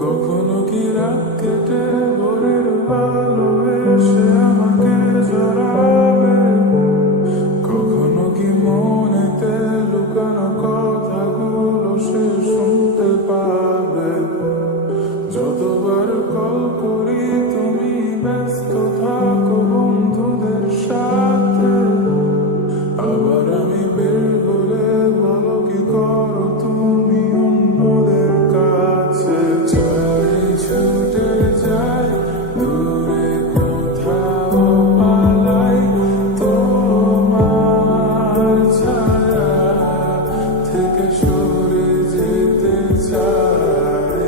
কখনো কি রাত কেটে ভোরের আলো এসে আমাকে জড়াবে, কখনো কি মনেতে লুকানো কথাগুলো সে শুনতে পাবে। যতবার কল করি তুমি ব্যস্ত থাকো বন্ধুদের সাথে, আবার আমি বের হলে বলো কি করো তুমি অন্যদের কাছে। চাই ছুটে যাই দূরে কোথাও পালাই, তোমার ছায়া থেকে সরে যেতে চাই।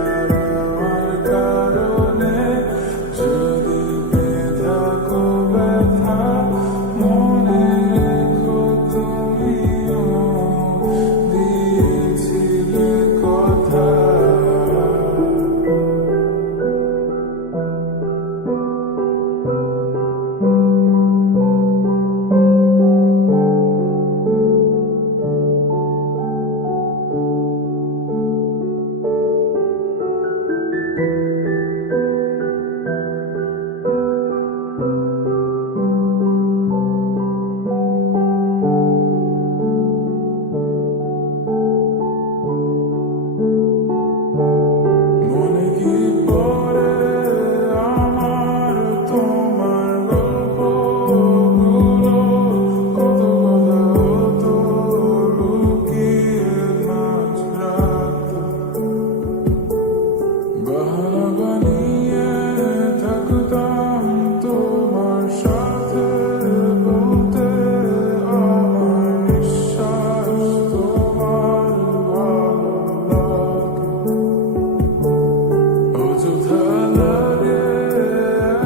আর আমার কারণে যদি পেয়ে থাকো ব্যথা, মনে রেখো তুমিও দিয়েছিলে কথা। মনে কি পড়ে আমার তোমার গল্পগুলো, কত কথা হতো লুকিয়ে মাঝ রাত। বাহানা বানিয়ে থাকতাম তোমার সাথে, বলতে আমার নিঃশ্বাস তোমার ভালো লাগে। অযথা লাগে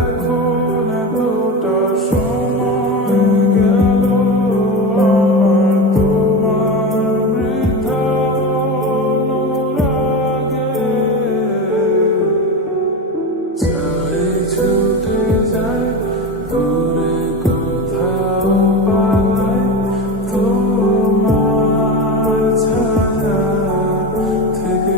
এখন এতটা সময় গেল আমার তোমার বৃথা অনুরাগে। চাই ছুটে যাই দূরে কোথাও পালাই, তোমার ছায়া থেকে